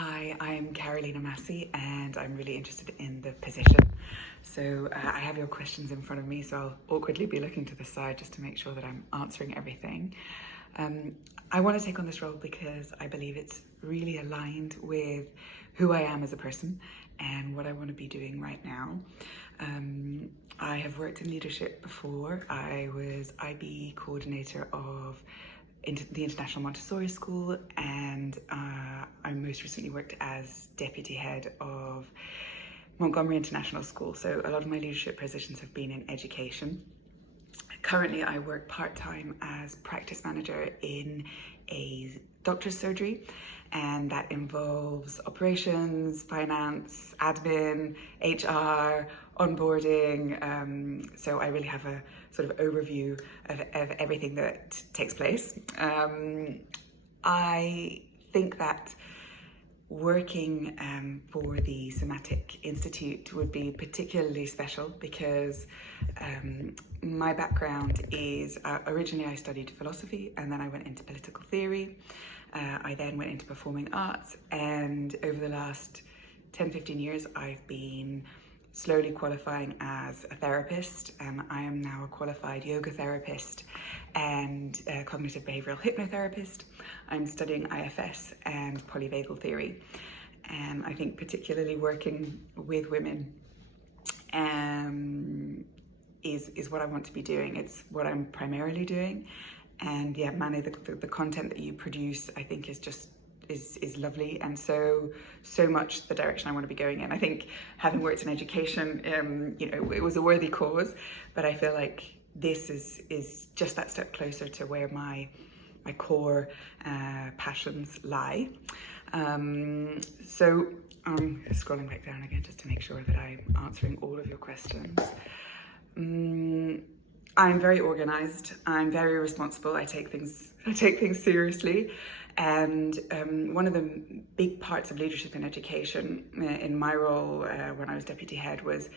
Hi, I'm Carolina Massey and I'm really interested in the position. So I have your questions in front of me, so I'll awkwardly be looking to the side just to make sure that I'm answering everything. I want to take on this role because I believe it's really aligned with who I am as a person and what I want to be doing right now. I have worked in leadership before. I was IB coordinator of the International Montessori School, and I most recently worked as deputy head of Montgomery International School. So a lot of my leadership positions have been in education. Currently, I work part-time as practice manager in a doctor's surgery, and that involves operations, finance, admin, HR, onboarding. So I really have a sort of overview of everything that takes place. I think that working for the Somatic Institute would be particularly special because my background is originally I studied philosophy and then I went into political theory. I then went into performing arts, and over the last 10-15 years I've been slowly qualifying as a therapist. I am now a qualified yoga therapist and a cognitive behavioral hypnotherapist. I'm studying IFS and polyvagal theory, and I think particularly working with women is what I want to be doing. It's what I'm primarily doing, and yeah, Mani, the content that you produce I think is just is lovely, and so much the direction I want to be going in. I think having worked in education, it was a worthy cause, but I feel like this is just that step closer to where my core passions lie. So I'm scrolling back down again just to make sure that I'm answering all of your questions. I'm very organized. I'm very responsible. I take things seriously. And one of the big parts of leadership in education in my role when I was deputy head was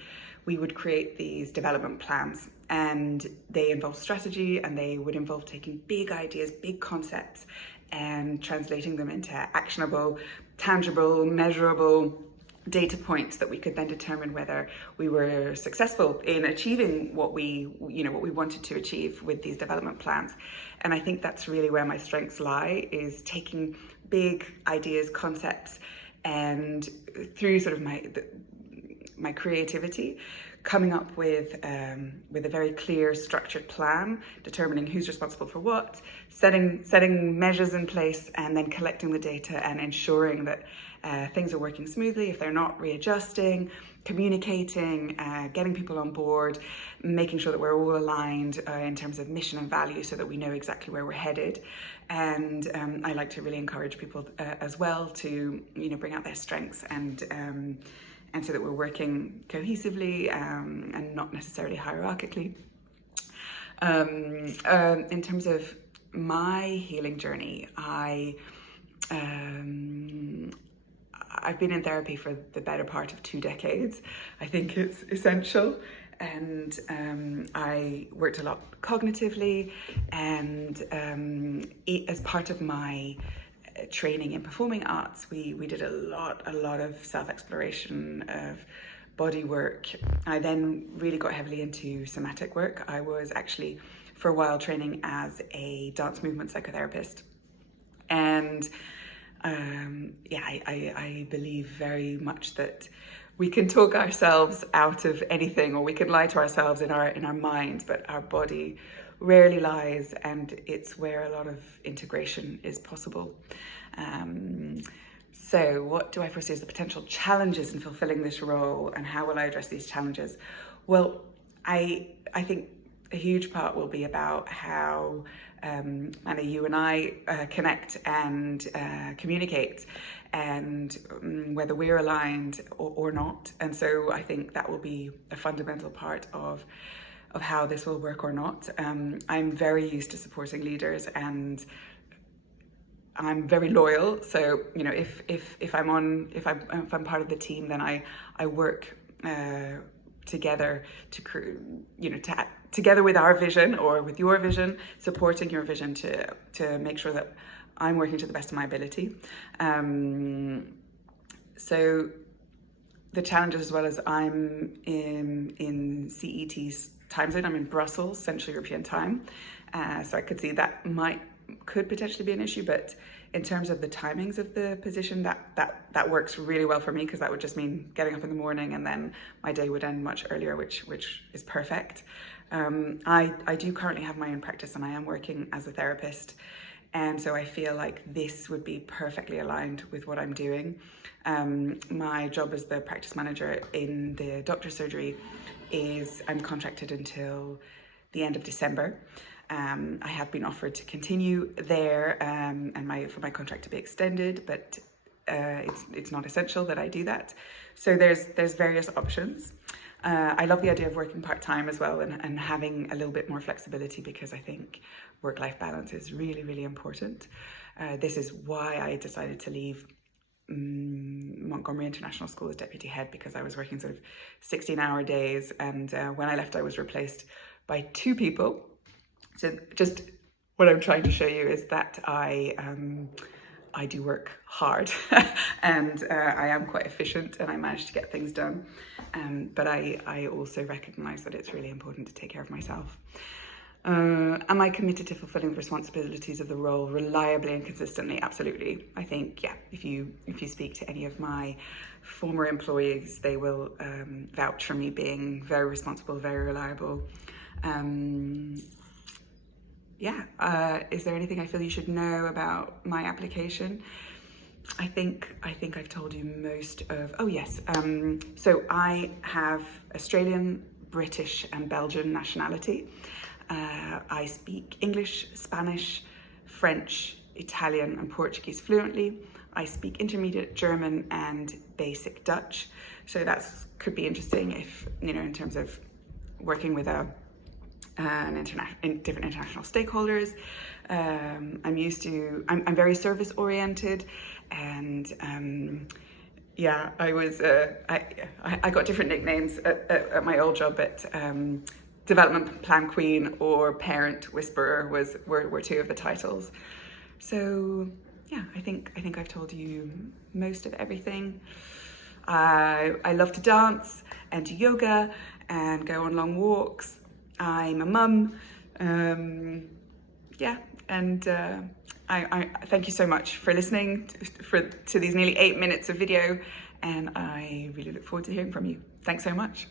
we would create these development plans, and they involve strategy, and they would involve taking big ideas, big concepts, and translating them into actionable, tangible, measurable data points that we could then determine whether we were successful in achieving what we wanted to achieve with these development plans. And I think that's really where my strengths lie, is taking big ideas, concepts, and through sort of my creativity, coming up with a very clear structured plan, determining who's responsible for what, setting measures in place, and then collecting the data and ensuring that things are working smoothly. If they're not, readjusting, communicating, getting people on board, making sure that we're all aligned in terms of mission and value so that we know exactly where we're headed. And I like to really encourage people as well to bring out their strengths and so that we're working cohesively and not necessarily hierarchically. In terms of my healing journey, I've been in therapy for the better part of 2 decades. I think it's essential. And I worked a lot cognitively, and as part of my training in performing arts, we did a lot of self-exploration, of body work. I then really got heavily into somatic work. I was actually for a while training as a dance movement psychotherapist, and I believe very much that we can talk ourselves out of anything, or we can lie to ourselves in our minds, but our body rarely lies, and it's where a lot of integration is possible. So what do I foresee as the potential challenges in fulfilling this role, and how will I address these challenges? Well, I think a huge part will be about how Anna, you and I connect and communicate, and whether we're aligned or not. And so I think that will be a fundamental part of how this will work or not. I'm very used to supporting leaders, and I'm very loyal. So if I'm part of the team, then I work together together with our vision, or with your vision, supporting your vision to make sure that I'm working to the best of my ability. So the challenge, as well, as I'm in CET's time zone. I'm in Brussels, Central European Time, so I could see that could potentially be an issue. But in terms of the timings of the position, that works really well for me, because that would just mean getting up in the morning and then my day would end much earlier, which is perfect. I do currently have my own practice, and I am working as a therapist. And so I feel like this would be perfectly aligned with what I'm doing. My job as the practice manager in the doctor's surgery I'm contracted until the end of December. I have been offered to continue there and for my contract to be extended, but it's not essential that I do that. So there's various options. I love the idea of working part-time as well, and having a little bit more flexibility, because I think work-life balance is really, really important. This is why I decided to leave Montgomery International School as deputy head, because I was working sort of 16-hour days, and when I left I was replaced by 2 people. So just what I'm trying to show you is that I do work hard and I am quite efficient, and I manage to get things done. But I also recognise that it's really important to take care of myself. Am I committed to fulfilling the responsibilities of the role reliably and consistently? Absolutely. I think, yeah, if you speak to any of my former employees, they will vouch for me being very responsible, very reliable. Is there anything I feel you should know about my application? I think I've told you most of. Oh yes. So I have Australian, British, and Belgian nationality. I speak English, Spanish, French, Italian, and Portuguese fluently. I speak intermediate German and basic Dutch. So that could be interesting if, in terms of working with different international stakeholders. I'm very service oriented, and I got different nicknames at my old job, but Development Plan Queen or Parent Whisperer were 2 of the titles. So yeah, I think I've told you most of everything. I love to dance and do yoga and go on long walks. I'm a mum. I thank you so much for listening to these nearly 8 minutes of video, and I really look forward to hearing from you. Thanks so much.